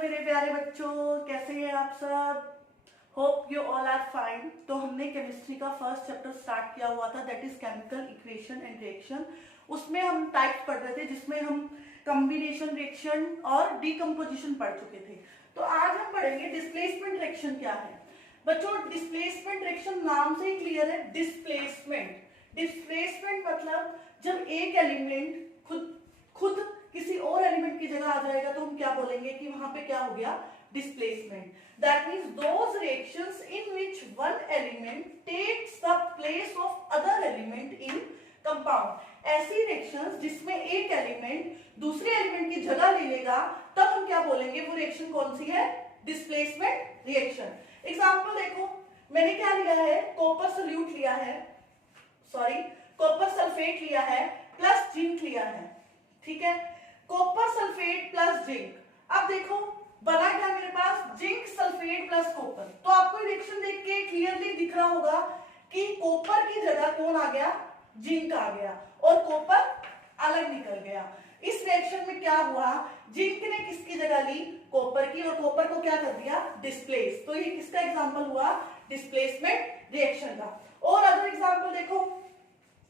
मेरे प्यारे बच्चों, कैसे हैं आप सब? Hope you all are fine. तो हमने केमिस्ट्री का फर्स्ट चैप्टर स्टार्ट किया हुआ था, that is chemical equation and reaction. उसमें हम टाइप्स पढ़ रहे थे, जिसमें हम कॉम्बिनेशन रिएक्शन और डीकम्पोजिशन पढ़ चुके थे। तो आज हम पढ़ेंगे डिस्प्लेसमेंट रिएक्शन क्या है। बच्चों, डिस्प्लेसमेंट रिएक्शन नाम से ही क्लियर है। डिस्प्लेसमेंट डिस्प्लेसमेंट मतलब जब एक एलिमेंट खुद खुद किसी और एलिमेंट की जगह आ जाएगा तो हम क्या बोलेंगे कि वहां पे क्या हो गया, displacement. That means those reactions in which one element takes the place of other element in compound. ऐसी रिएक्शंस जिसमें एक एलिमेंट दूसरे एलिमेंट की जगह ले लेगा, तब हम क्या बोलेंगे, वो रिएक्शन कौन सी है, डिस्प्लेसमेंट रिएक्शन। एग्जांपल देखो, मैंने क्या लिया है, कॉपर सल्यूट लिया है, कॉपर सल्फेट लिया है प्लस जिंक लिया है। ठीक है, कॉपर सल्फेट प्लस जिंक। अब देखो बना क्या मेरे पास, जिंक सल्फेट प्लस कॉपर। तो आपको रिएक्शन देख के क्लियरली दिख रहा होगा कि कॉपर की जगह कौन आ गया, जिंक आ गया और कॉपर अलग निकल गया। इस रिएक्शन में क्या हुआ, जिंक ने किसकी जगह ली, कॉपर की, और कॉपर को क्या कर दिया, डिस्प्लेस। तो ये किसका एग्जांपल हुआ, डिस्प्लेसमेंट रिएक्शन का। और अदर एग्जांपल देखो,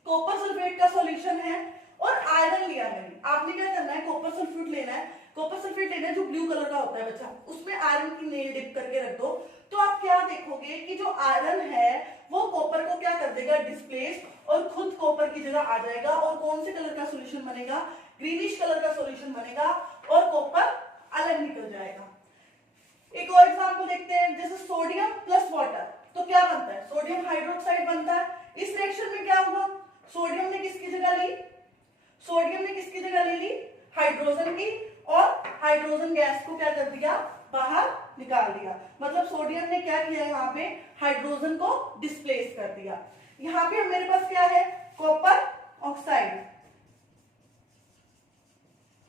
कॉपर सल्फेट का सॉल्यूशन है और आयरन लिया मैंने। आपने क्या करना है, कॉपर सल्फेट लेना है, कॉपर सल्फेट लेना है जो ब्लू कलर का होता है बच्चा, उसमें आयरन की नेल डिप करके रख दो। तो आप क्या देखोगे कि जो आयरन है वो कॉपर को क्या कर देगा, डिस्प्लेस, और खुद कॉपर की जगह आ जाएगा। और कौन से कलर का सॉल्यूशन बनेगा, ग्रीनिश कलर का सॉल्यूशन बनेगा और कॉपर अलग निकल जाएगा। एक और एग्जांपल देखते हैं, जैसे सोडियम प्लस वाटर, तो क्या बनता है, सोडियम हाइड्रोक्साइड बनता है। इस रिएक्शन में क्या हुआ, सोडियम ने किसकी जगह ली, सोडियम ने किसकी जगह ले ली, हाइड्रोजन की, और हाइड्रोजन गैस को क्या कर दिया, बाहर निकाल दिया। मतलब सोडियम ने क्या किया, यहाँ पे हाइड्रोजन को डिस्प्लेस कर दिया। यहाँ पे मेरे पास क्या है, कॉपर ऑक्साइड,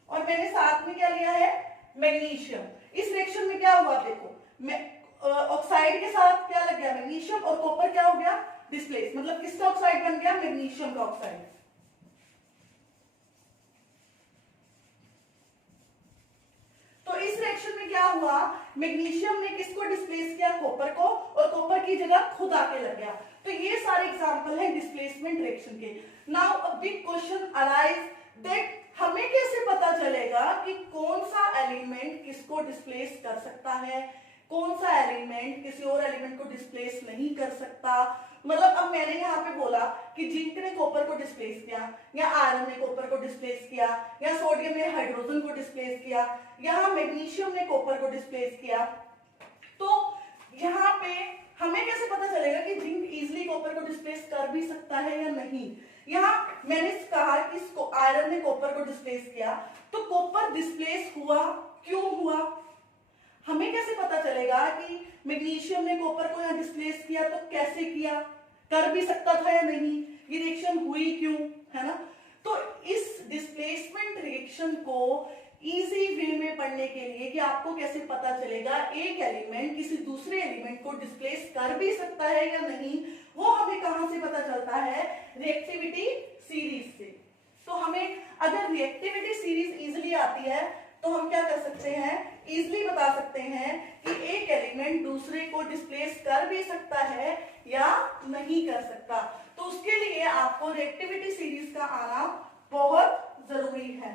और मैंने साथ में क्या लिया है, मैग्नीशियम। इस रिएक्शन में क्या हुआ, देखो ऑक्साइड के साथ क्या लग गया, मैग्नीशियम, और कॉपर क्या हो गया, डिस्प्लेस। मतलब किसका ऑक्साइड बन गया, मैग्नीशियम का ऑक्साइड। तो इस रिएक्शन में क्या हुआ, मैग्नीशियम ने किसको डिस्प्लेस किया, कॉपर को, और कॉपर की जगह खुद आके लग गया। तो ये सारे एग्जांपल हैं डिस्प्लेसमेंट रिएक्शन के। Now a big question arise that हमें कैसे पता चलेगा कि कौन सा एलिमेंट किसको डिस्प्लेस कर सकता है, कौन सा एलिमेंट किसी और एलिमेंट को डिस्प्लेस नहीं कर सकता। मतलब अब मैंने यहाँ पे बोला कि जिंक ने कॉपर को डिस्प्लेस किया, या आयरन ने कॉपर को डिस्प्लेस किया, या सोडियम ने हाइड्रोजन को डिस्प्लेस किया, यहाँ मैग्नीशियम ने कॉपर को डिस्प्लेस किया। तो यहाँ पे हमें कैसे पता चलेगा कि जिंक इजिली कॉपर को डिस्प्लेस कर भी सकता है या नहीं। यहाँ मैंने कहा कि आयरन ने कॉपर को डिस्प्लेस किया, तो कॉपर डिस्प्लेस हुआ, क्यों हुआ, हमें कैसे पता चलेगा कि मैग्नीशियम ने कॉपर को यहाँ डिस्प्लेस किया, तो कैसे किया, कर भी सकता था या नहीं, ये रिएक्शन हुई क्यों, है ना। तो इस डिस्प्लेसमेंट रिएक्शन को इजी वे में पढ़ने के लिए कि आपको कैसे पता चलेगा एक एलिमेंट किसी दूसरे एलिमेंट को डिस्प्लेस कर भी सकता है या नहीं, वो हमें कहां से पता चलता है, रिएक्टिविटी सीरीज से। तो हमें अगर रिएक्टिविटी सीरीज इजिली आती है तो हम क्या कर सकते हैं, इजिली बता सकते हैं कि एक एलिमेंट दूसरे को डिस्प्लेस कर भी सकता है या नहीं कर सकता। तो उसके लिए आपको रिएक्टिविटी सीरीज का आना बहुत जरूरी है।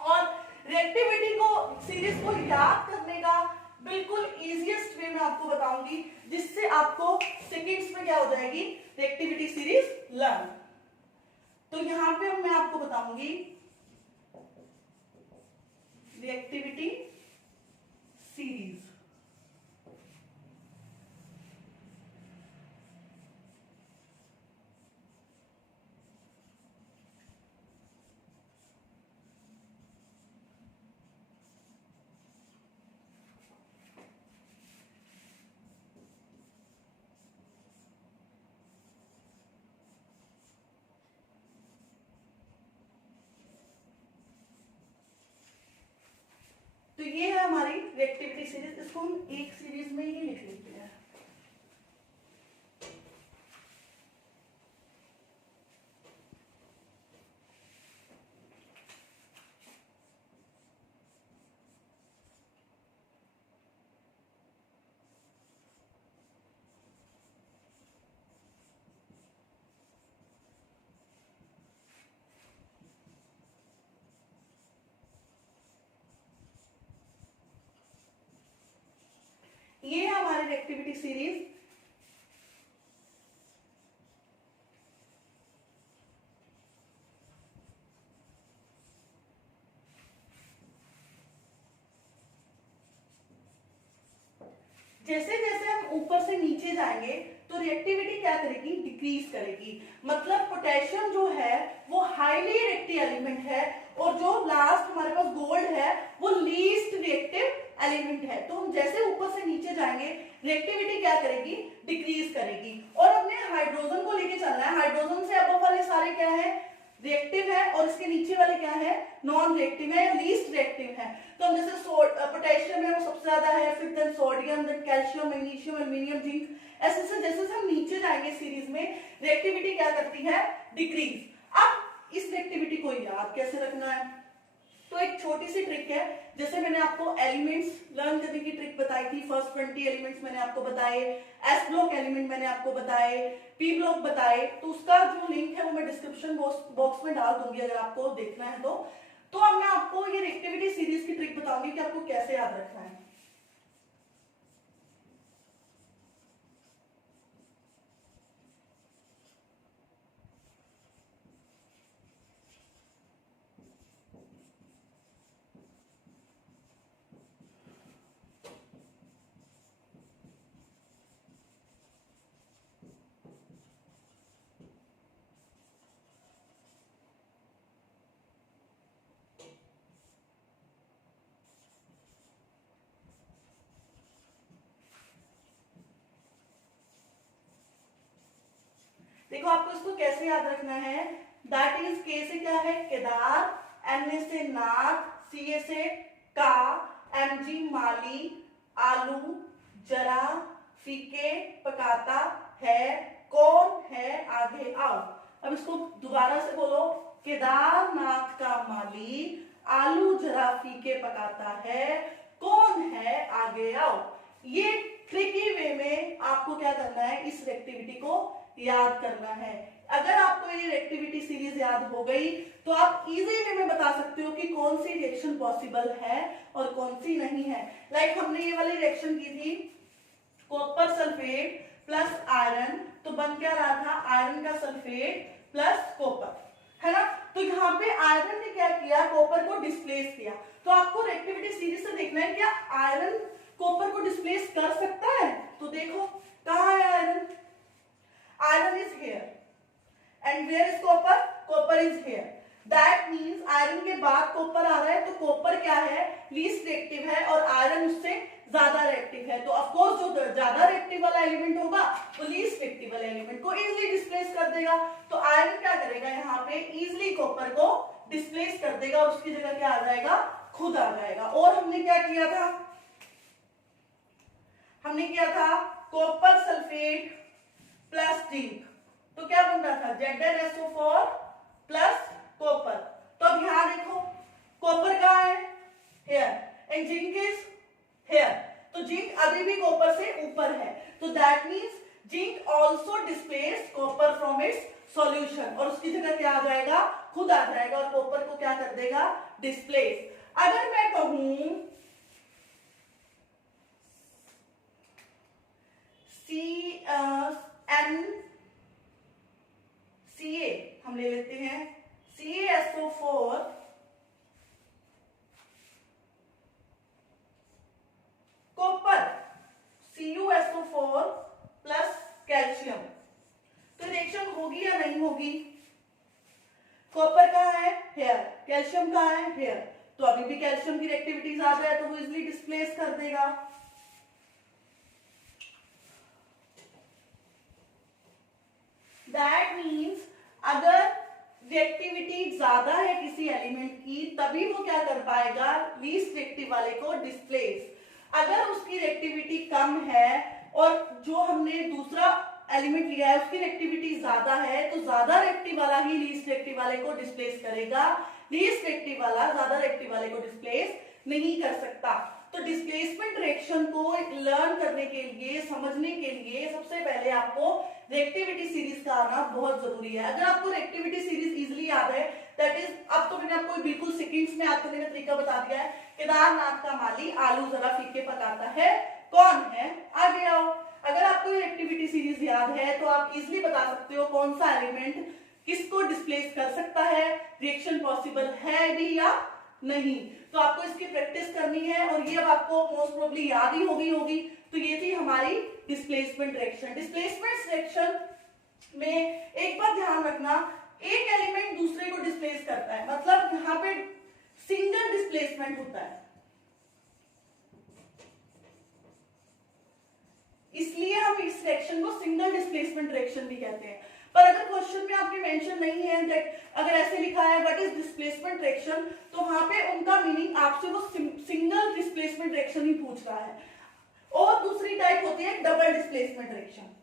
और रिएक्टिविटी को सीरीज को याद करने का बिल्कुल इजीएस्ट वे मैं आपको बताऊंगी, जिससे आपको सेकंड्स में क्या हो जाएगी, रिएक्टिविटी सीरीज लर्न। तो यहां पे मैं आपको बताऊंगी रिएक्टिविटी सीरीज। तो ये है हमारी रिएक्टिविटी सीरीज, इसको हम एक सीरीज में ही लिख लेते हैं। हमारी एक्टिविटी सीरीज। जैसे जैसे हम ऊपर से नीचे जाएंगे तो रिएक्टिविटी क्या करेगी, डिक्रीज करेगी। मतलब पोटेशियम जो है वो हाईली रिएक्टिव एलिमेंट है और जो लास्ट हमारे पास गोल्ड है वो लीस्ट रिएक्टिव एलिमेंट है। तो हम जैसे ऊपर से नीचे जाएंगे रिएक्टिविटी क्या करेगी, डिक्रीज करेगी। और हमने हाइड्रोजन को लेके चलना है। हाइड्रोजन से अबव वाले सारे क्या है, रिएक्टिव है, और इसके नीचे वाले क्या है, नॉन रिएक्टिव है या लीस्ट रिएक्टिव है। तो हम जैसे पोटेशियम है वो सबसे ज्यादा है, फिर then sodium, then calcium, magnesium, aluminium, zinc. ऐसे से जैसे हम नीचे जाएंगे सीरीज में रिएक्टिविटी क्या करती है, डिक्रीज। अब इस रिएक्टिविटी को याद कैसे रखना है, तो एक छोटी सी ट्रिक है। जैसे मैंने आपको एलिमेंट्स लर्न करने की ट्रिक बताई थी, फर्स्ट 20 एलिमेंट्स मैंने आपको बताए, एस ब्लॉक एलिमेंट मैंने आपको बताए, पी ब्लॉक बताए। तो उसका जो लिंक है वो मैं डिस्क्रिप्शन बॉक्स में डाल दूंगी अगर आपको देखना है तो अब मैं आपको ये रिएक्टिविटी सीरीज की ट्रिक बताऊंगी कि आपको कैसे याद रखना है। देखो आपको इसको कैसे याद रखना है। दैट इज, के से क्या है, केदार, एन से नाथ, सी से का, एमजी माली, आलू जरा फीके पकाता है, कौन है आगे आओ। अब इसको दोबारा से बोलो, केदारनाथ का माली, आलू जरा फीके पकाता है, कौन है आगे आओ। ये ट्रिकी वे में आपको क्या करना है, इस एक्टिविटी को याद करना है। अगर आपको ये एक्टिविटी सीरीज याद हो गई तो आप इजी वे में बता सकते हो कि कौन सी रिएक्शन पॉसिबल है और कौन सी नहीं है। लाइक हमने ये वाली रिएक्शन की थी, कॉपर सल्फेट प्लस आयरन, तो बन क्या रहा था, आयरन का सल्फेट प्लस कॉपर, है ना। तो यहाँ पे आयरन ने क्या किया, कॉपर को डिस्प्लेस किया। तो आपको एक्टिविटी सीरीज से देखना है क्या आयरन कॉपर को डिस्प्लेस कर सकता है। तो देखो कहाँ है iron, iron is here and where is copper, copper is here. That means iron के बाद copper आ रहा है, तो copper क्या है, least reactive है और iron उससे ज्यादा reactive है। तो of course जो ज्यादा reactive वाला एलिमेंट होगा वो least reactive वाले एलिमेंट को easily displace कर देगा। तो iron क्या करेगा, यहाँ पे easily copper को displace कर देगा और उसकी जगह क्या आ जाएगा, खुद आ जाएगा। और हमने क्या किया था, हमने किया था कॉपर सल्फेट प्लस जिंक, तो क्या बन रहा था, ZnSO4 प्लस कॉपर। तो अब यहां देखो कॉपर कहाँ है, here, and zinc is here. तो जिंक अभी भी कॉपर से ऊपर है, तो that means zinc also displace copper from its solution, और उसकी जगह क्या आ जाएगा, खुद आ जाएगा और कॉपर को क्या कर देगा, डिस्प्लेस। अगर मैं कहूं CA हम ले लेते हैं, CaSO4 copper, CuSO4 plus calcium, तो रिएक्शन होगी या नहीं होगी। कॉपर कहाँ है, हेयर, कैल्शियम कहाँ है, हेयर, तो अभी भी कैल्शियम की रिएक्टिविटी ज्यादा है तो वो इजिली डिस्प्लेस कर देगा। दैट मीन्स अगर रिएक्टिविटी ज्यादा है किसी एलिमेंट की तभी वो क्या कर पाएगा, लीस्ट रिएक्टिव वाले को डिस्प्लेस। अगर उसकी रिएक्टिविटी कम है और जो हमने दूसरा एलिमेंट लिया है उसकी रिएक्टिविटी ज्यादा है तो ज्यादा रिएक्टिव वाला ही लीस्ट रिएक्टिव वाले को डिस्प्लेस करेगा, लीस्ट रिएक्टिव वाला ज्यादा रिएक्टिव वाले को डिस्प्लेस नहीं कर सकता। तो डिस्प्लेसमेंट रिएक्शन को लर्न करने के लिए, समझने के लिए सबसे पहले आपको रिएक्टिविटी सीरीज का आना बहुत जरूरी है। अगर आपको रिएक्टिविटी सीरीज इजीली याद है, दैट इज, अब तो मैंने आपको बिल्कुल सेकंड्स में याद करने का तरीका बता दिया है। केदारनाथ का माली आलू जरा फीके पकाता है, कौन है, आगे आओ। अगर आपको ये एक्टिविटी सीरीज याद है तो आप इजिली बता सकते हो कौन सा एलिमेंट किसको डिस्प्लेस कर सकता है, रिएक्शन पॉसिबल है भी या नहीं। तो आपको इसकी प्रैक्टिस करनी है और ये अब आपको मोस्ट प्रोबेबली याद ही होगी। तो ये थी हमारी डिस्प्लेसमेंट रिएक्शन। डिस्प्लेसमेंट रिएक्शन में एक बात ध्यान रखना, एक एलिमेंट दूसरे को डिस्प्लेस करता है, मतलब यहाँ पे सिंगल डिस्प्लेसमेंट होता है, इसलिए हम इस रिएक्शन को सिंगल डिस्प्लेसमेंट रिएक्शन भी कहते हैं। पर अगर क्वेश्चन में आपके मेंशन नहीं है दैट, अगर ऐसे लिखा है व्हाट इज डिस्प्लेसमेंट रिएक्शन, तो वहां पे उनका मीनिंग आपसे वो सिंगल डिस्प्लेसमेंट रिएक्शन ही पूछ रहा है। और दूसरी टाइप होती है डबल डिस्प्लेसमेंट रिएक्शन।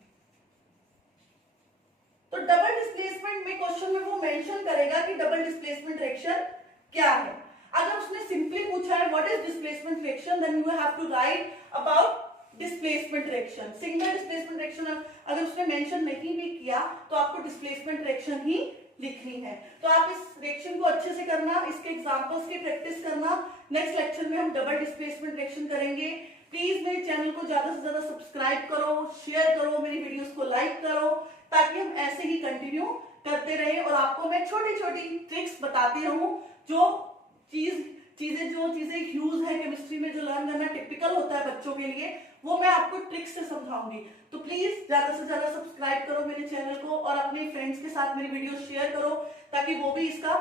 तो डबल डिस्प्लेसमेंट में क्वेश्चन में वो मेंशन करेगा कि डबल डिस्प्लेसमेंट रिएक्शन क्या है। अगर उसने सिंपली पूछा है what is displacement reaction, then you have to write about displacement reaction. Single displacement reaction अगर उसने मेंशन नहीं भी किया तो आपको डिस्प्लेसमेंट रिएक्शन ही लिखनी है। तो आप इस रिएक्शन को अच्छे से करना, इसके एग्जांपल्स की प्रैक्टिस करना। नेक्स्ट लेक्चर में हम डबल डिस्प्लेसमेंट रिएक्शन करेंगे। प्लीज मेरे चैनल को ज्यादा से ज्यादा सब्सक्राइब करो, शेयर करो, मेरी वीडियोस को लाइक करो, ताकि हम ऐसे ही कंटिन्यू करते रहें और आपको मैं छोटी छोटी ट्रिक्स बताती रहूं, जो चीजें यूज है केमिस्ट्री में, जो लर्न करना टिपिकल होता है बच्चों के लिए, वो मैं आपको ट्रिक्स से समझाऊंगी। तो प्लीज ज्यादा से ज्यादा सब्सक्राइब करो मेरे चैनल को और अपने फ्रेंड्स के साथ मेरी वीडियो शेयर करो, ताकि वो भी इसका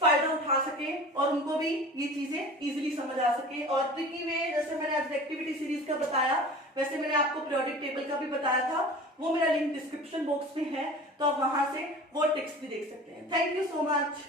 फायदा उठा सके और उनको भी ये चीजें इजीली समझ आ सके। और ट्रिकी वे, जैसे मैंने आज एक्टिविटी सीरीज का बताया, वैसे मैंने आपको पीरियोडिक टेबल का भी बताया था, वो मेरा लिंक डिस्क्रिप्शन बॉक्स में है, तो आप वहां से वो ट्रिक्स भी देख सकते हैं। Thank you so much.